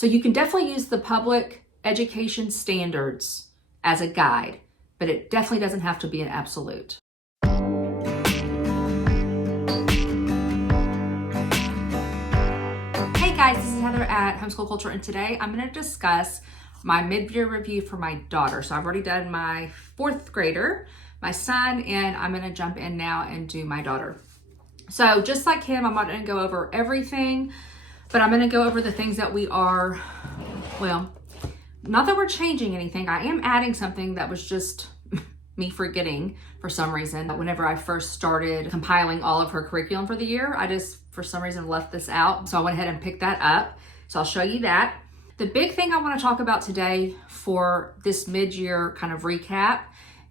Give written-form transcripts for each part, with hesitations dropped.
So you can definitely use the public education standards as a guide, but it definitely doesn't have to be an absolute. Hey guys, this is Heather at Homeschool Culture, and today I'm going to discuss my mid-year review for my daughter. So I've already done my 4th grader, my son, and I'm going to jump in now and do my daughter. So just like him, I'm not going to go over everything, but I'm going to go over the things that we are, well, not that we're changing anything. I am adding something that was just me forgetting for some reason. Whenever I first started compiling all of her curriculum for the year, I just, for some reason, left this out. So I went ahead and picked that up. So I'll show you that. The big thing I want to talk about today for this mid-year kind of recap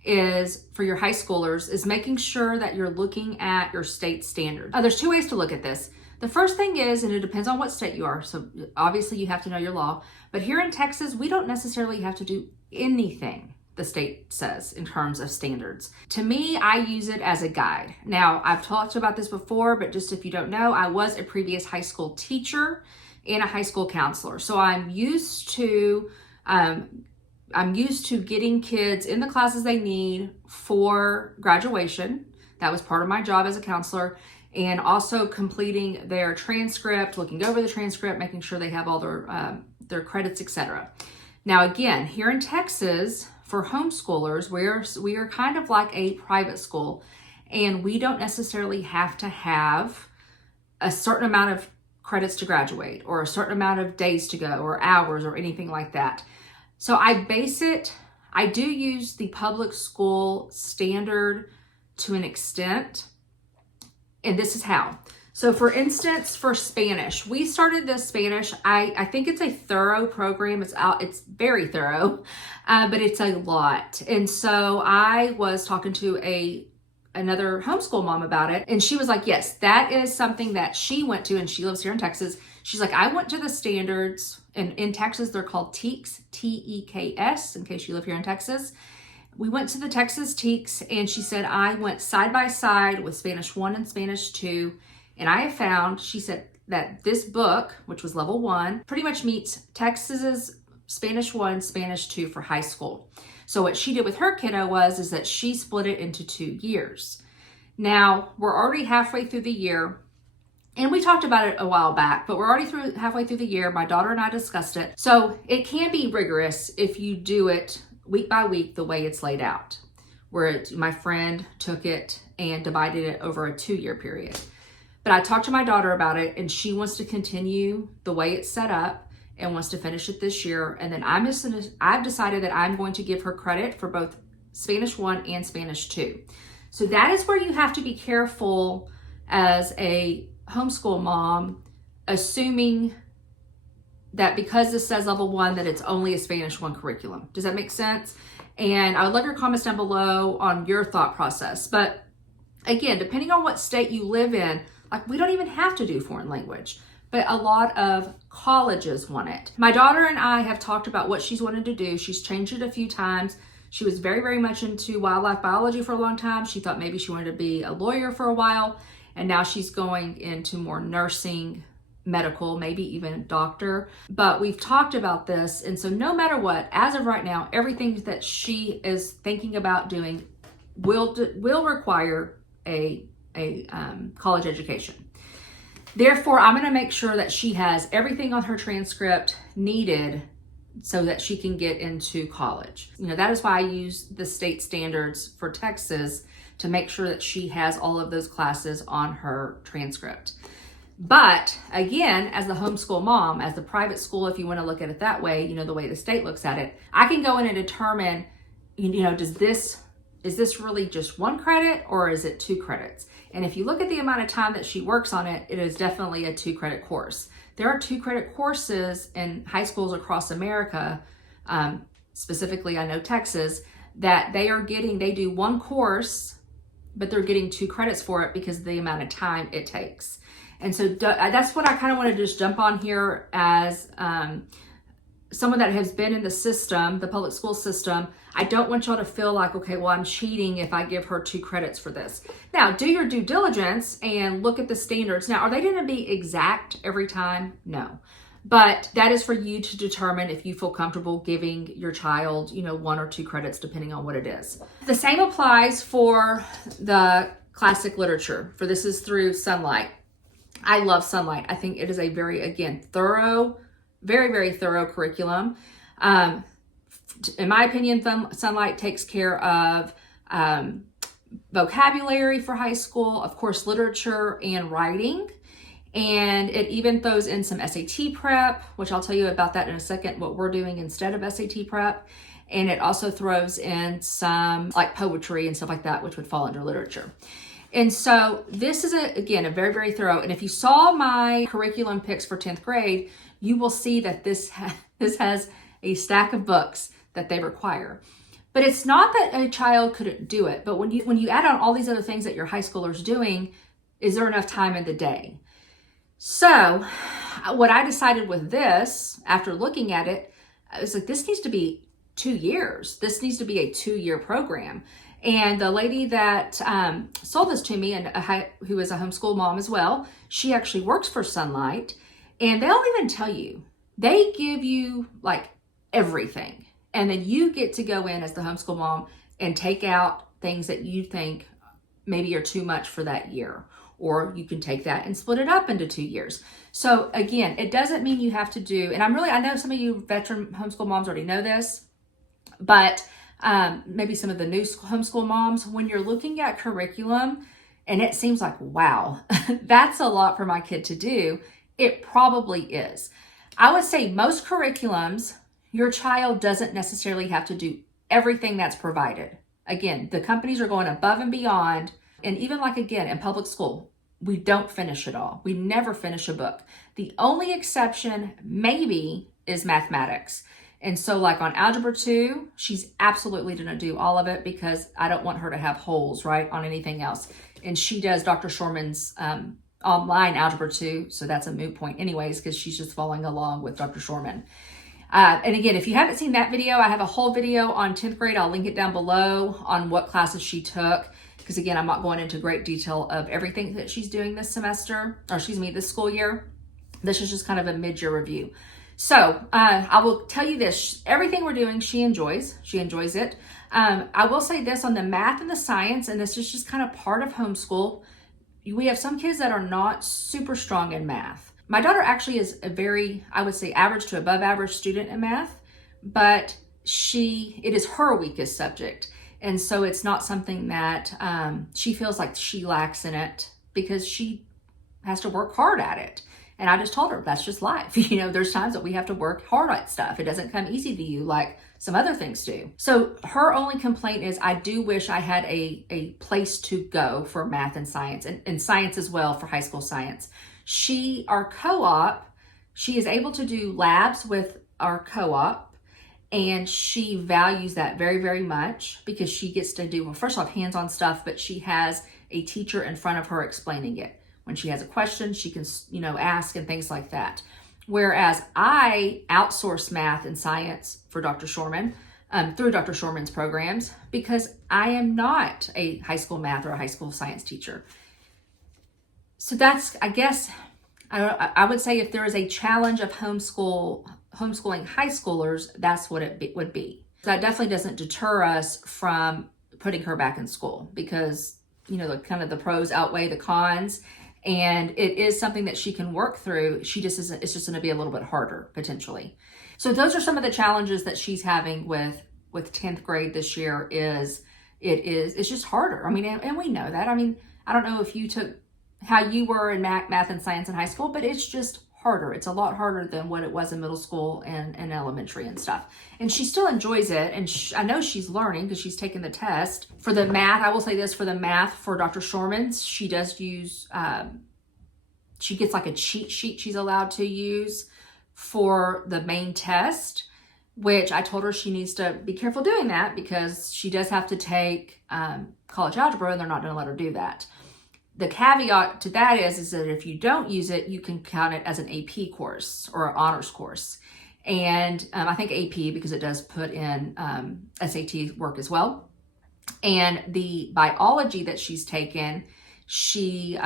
is for your high schoolers is making sure that you're looking at your state standard. There's 2 ways to look at this. The first thing is, and it depends on what state you are, so obviously you have to know your law, but here in Texas, we don't necessarily have to do anything the state says in terms of standards. To me, I use it as a guide. Now, I've talked about this before, but just if you don't know, I was a previous high school teacher and a high school counselor. So I'm used to getting kids in the classes they need for graduation. That was part of my job as a counselor. And also completing their transcript, looking over the transcript, making sure they have all their credits, etc. Now, again, here in Texas, for homeschoolers, we are kind of like a private school, and we don't necessarily have to have a certain amount of credits to graduate, or a certain amount of days to go, or hours, or anything like that. So I do use the public school standard to an extent. And this is how. So for instance, for Spanish, we started this Spanish. I think it's a thorough program. It's very thorough, but it's a lot. And so I was talking to another homeschool mom about it. And she was like, yes, that is something that she went to, and she lives here in Texas. She's like, I went to the standards, and in Texas, they're called TEKS, T-E-K-S, in case you live here in Texas. We went to the Texas TEKS, and she said, I went side by side with Spanish 1 and Spanish 2, and I have found, she said, that this book, which was level 1, pretty much meets Texas's Spanish 1, Spanish 2 for high school. So what she did with her kiddo is that she split it into 2 years. Now, we're already halfway through the year, and we talked about it a while back, but we're already halfway through the year. My daughter and I discussed it. So it can be rigorous if you do it week by week the way it's laid out, where my friend took it and divided it over a 2-year period. But I talked to my daughter about it, and she wants to continue the way it's set up and wants to finish it this year. And then I've decided that I'm going to give her credit for both Spanish 1 and Spanish 2. So that is where you have to be careful as a homeschool mom, assuming that because this says level 1, that it's only a Spanish 1 curriculum. Does that make sense? And I would love your comments down below on your thought process. But again, depending on what state you live in, like we don't even have to do foreign language, but a lot of colleges want it. My daughter and I have talked about what she's wanted to do. She's changed it a few times. She was very, very much into wildlife biology for a long time. She thought maybe she wanted to be a lawyer for a while. And now she's going into more nursing, medical, maybe even doctor. But we've talked about this, and so no matter what, as of right now, everything that she is thinking about doing will require a college education. Therefore, I'm going to make sure that she has everything on her transcript needed so that she can get into college. That is why I use the state standards for Texas to make sure that she has all of those classes on her transcript. But again, as the homeschool mom, as the private school, if you want to look at it that way, the way the state looks at it, I can go in and determine, is this really just 1 credit or is it 2 credits? And if you look at the amount of time that she works on it, it is definitely a 2-credit course. There are 2-credit courses in high schools across America, specifically I know Texas, that they do 1 course, but they're getting 2 credits for it because of the amount of time it takes. And so that's what I kind of want to just jump on here as someone that has been in the system, the public school system. I don't want y'all to feel like, okay, well, I'm cheating if I give her 2 credits for this. Now, do your due diligence and look at the standards. Now, are they going to be exact every time? No. But that is for you to determine if you feel comfortable giving your child, 1 or 2 credits, depending on what it is. The same applies for the classic literature, for this is through Sunlight. I love Sunlight. I think it is a very, again, thorough, very, very thorough curriculum. In my opinion, Sunlight takes care of vocabulary for high school, of course, literature and writing. And it even throws in some SAT prep, which I'll tell you about that in a second, what we're doing instead of SAT prep. And it also throws in some like poetry and stuff like that, which would fall under literature. And so this is, again, a very, very thorough. And if you saw my curriculum picks for 10th grade, you will see that this has a stack of books that they require. But it's not that a child couldn't do it. But when you add on all these other things that your high schooler's doing, is there enough time in the day? So what I decided with this, after looking at it, I was like, this needs to be 2 years. This needs to be a 2-year program. And the lady that sold this to me, and who is a homeschool mom as well, she actually works for Sunlight. And they'll even tell you, they give you like everything. And then you get to go in as the homeschool mom and take out things that you think maybe are too much for that year. Or you can take that and split it up into 2 years. So again, it doesn't mean you have to do, and I know some of you veteran homeschool moms already know this, but maybe some of the new homeschool moms, when you're looking at curriculum and it seems like, wow, that's a lot for my kid to do, it probably is. I would say most curriculums, your child doesn't necessarily have to do everything that's provided. Again, the companies are going above and beyond. And even like, again, in public school, we don't finish it all. We never finish a book. The only exception maybe is mathematics. And so like on Algebra 2, she's absolutely going to do all of it because I don't want her to have holes, right, on anything else. And she does Dr. Shorman's online Algebra 2. So that's a moot point anyways, because she's just following along with Dr. Shorman. And again, if you haven't seen that video, I have a whole video on 10th grade. I'll link it down below on what classes she took. Because again, I'm not going into great detail of everything that she's doing this semester, or excuse me, this school year. This is just kind of a mid-year review. So I will tell you this, everything we're doing, she enjoys it. I will say this on the math and the science, and this is just kind of part of homeschool. We have some kids that are not super strong in math. My daughter actually is a very, I would say, average to above average student in math, but it is her weakest subject. And so it's not something that she feels like she lacks in it because she has to work hard at it. And I just told her, that's just life. There's times that we have to work hard at stuff. It doesn't come easy to you like some other things do. So her only complaint is, I do wish I had a place to go for math and science, and science as well for high school science. Our co-op, she is able to do labs with our co-op. And she values that very, very much because she gets to do, well, first off, hands-on stuff, but she has a teacher in front of her explaining it. When she has a question, she can, ask and things like that. Whereas I outsource math and science for Dr. Shorman, through Dr. Shorman's programs, because I am not a high school math or a high school science teacher. So that's, I guess, I would say if there is a challenge of homeschooling high schoolers, that's what it would be. That definitely doesn't deter us from putting her back in school because, the pros outweigh the cons, and it is something that she can work through. It's just going to be a little bit harder potentially. So those are some of the challenges that she's having with 10th grade this year. It's just harder. And we know that. I don't know if you took how you were in math and science in high school, but it's just harder. It's a lot harder than what it was in middle school and elementary and stuff. And she still enjoys it. And I know she's learning because she's taken the test. For the math, I will say this, for the math for Dr. Shorman's, she does use, she gets like a cheat sheet she's allowed to use for the main test, which I told her she needs to be careful doing that because she does have to take college algebra and they're not going to let her do that. The caveat to that is that if you don't use it, you can count it as an AP course or an honors course. And I think AP because it does put in SAT work as well. And the biology that she's taken, she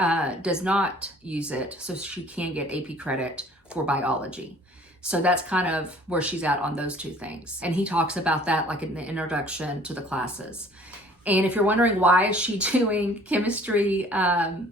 does not use it. So she can get AP credit for biology. So that's kind of where she's at on those two things. And he talks about that like in the introduction to the classes. And if you're wondering why is she doing chemistry and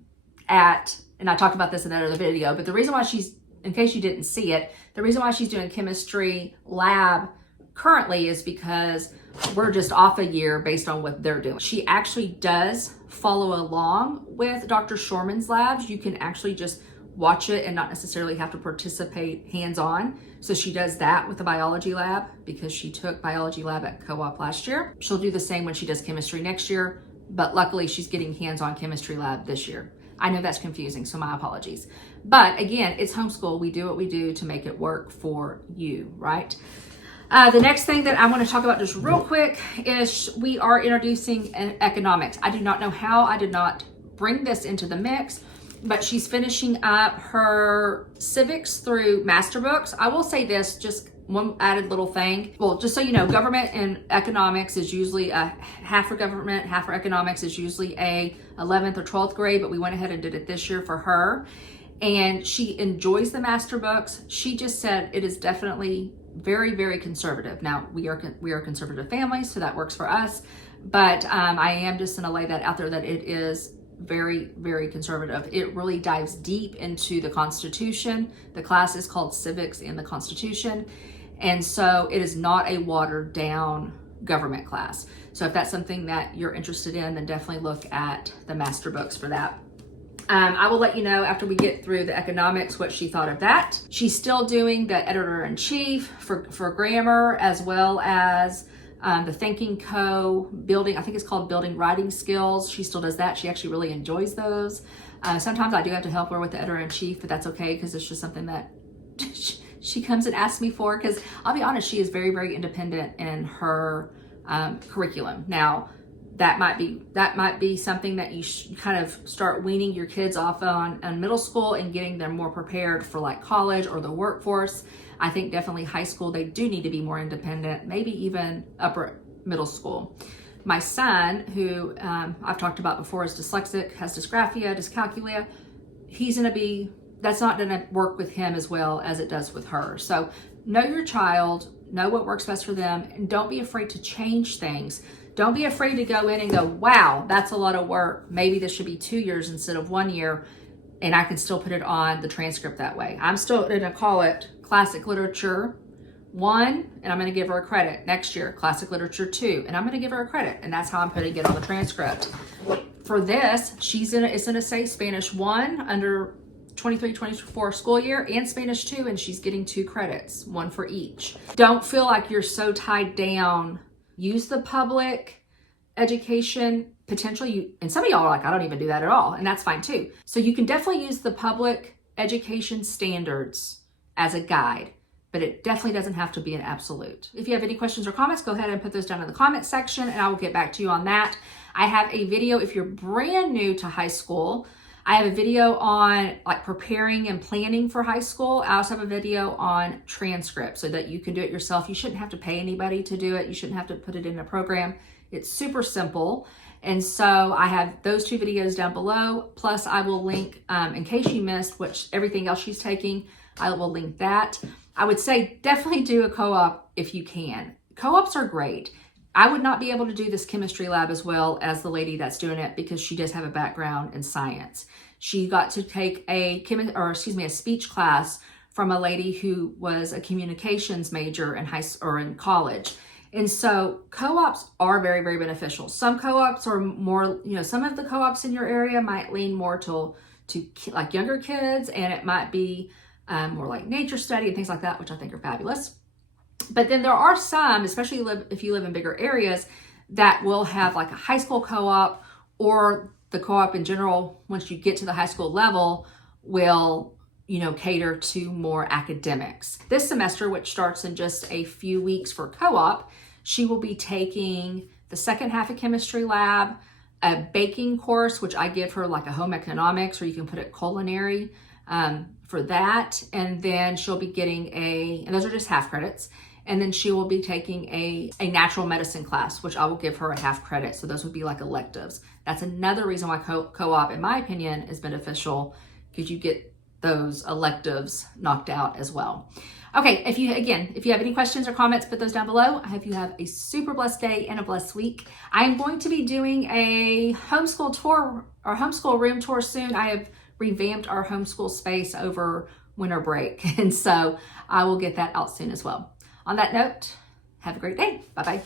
I talked about this in that other video, but the reason why she's, in case you didn't see it, the reason why she's doing chemistry lab currently is because we're just off a year based on what they're doing. She actually does follow along with Dr. Shorman's labs. You can actually just watch it and not necessarily have to participate hands-on. So she does that with the biology lab because she took biology lab at co-op last year. She'll do the same when she does chemistry next year, but luckily she's getting hands-on chemistry lab this year. I know that's confusing, so my apologies. But again, it's homeschool. We do what we do to make it work for you, right? The next thing that I want to talk about just real quick is we are introducing economics. I do not know how I did not bring this into the mix, but she's finishing up her civics through master books. I will say this, just one added little thing. Well, just so you know, government and economics is usually a half for government, half for economics is usually a 11th or 12th grade, but we went ahead and did it this year for her. And she enjoys the master books. She just said it is definitely very, very conservative. Now, we are a conservative family, so that works for us. But I am just going to lay that out there that it is very, very conservative. It really dives deep into the Constitution. The class is called Civics and the Constitution. And so it is not a watered down government class. So if that's something that you're interested in, then definitely look at the master books for that. I will let you know after we get through the economics what she thought of that. She's still doing the editor-in-chief for grammar, as well as the Thinking Co. building, I think it's called Building Writing Skills. She still does that. She actually really enjoys those. Sometimes I do have to help her with the editor-in-chief, but that's okay because it's just something that she comes and asks me for, because I'll be honest, she is very, very independent in her curriculum. Now, that might be something that you kind of start weaning your kids off on middle school and getting them more prepared for like college or the workforce. I think definitely high school, they do need to be more independent, maybe even upper middle school. My son, who I've talked about before, is dyslexic, has dysgraphia, dyscalculia. That's not gonna work with him as well as it does with her. So know your child, know what works best for them, and don't be afraid to change things. Don't be afraid to go in and go, wow, that's a lot of work. Maybe this should be 2 years instead of 1 year, and I can still put it on the transcript that way. I'm still gonna call it Classic Literature 1, and I'm gonna give her a credit. Next year, Classic Literature 2, and I'm gonna give her a credit, and that's how I'm putting it on the transcript. For this, it's gonna say Spanish 1 under 23-24 school year and Spanish 2, and she's getting 2 credits, 1 for each. Don't feel like you're so tied down. Use the public education potentially. And some of y'all are like, I don't even do that at all, and that's fine too. So you can definitely use the public education standards as a guide, but it definitely doesn't have to be an absolute. If you have any questions or comments, go ahead and put those down in the comment section and I will get back to you on that. I have a video if you're brand new to high school. I have a video on like preparing and planning for high school. I also have a video on transcript so that you can do it yourself. You shouldn't have to pay anybody to do it. You shouldn't have to put it in a program. It's super simple. And so I have those 2 videos down below. Plus I will link, in case you missed everything else she's taking, I will link that. I would say definitely do a co-op if you can. Co-ops are great. I would not be able to do this chemistry lab as well as the lady that's doing it because she does have a background in science. She got to take a speech class from a lady who was a communications major in college. And so co-ops are very, very beneficial. Some co-ops are more, some of the co-ops in your area might lean more to like younger kids, and it might be more like nature study and things like that, which I think are fabulous. But then there are some, especially if you live in bigger areas, that will have like a high school co-op, or the co-op in general, once you get to the high school level, will, cater to more academics. This semester, which starts in just a few weeks for co-op, she will be taking the second half of chemistry lab, a baking course, which I give her like a home economics, or you can put it culinary for that. And then she'll be getting and those are just half credits. And then she will be taking a natural medicine class, which I will give her a half credit. So those would be like electives. That's another reason why co-op, in my opinion, is beneficial, because you get those electives knocked out as well. Okay, if you have any questions or comments, put those down below. I hope you have a super blessed day and a blessed week. I am going to be doing a homeschool tour or homeschool room tour soon. I have revamped our homeschool space over winter break, and so I will get that out soon as well. On that note, have a great day. Bye-bye.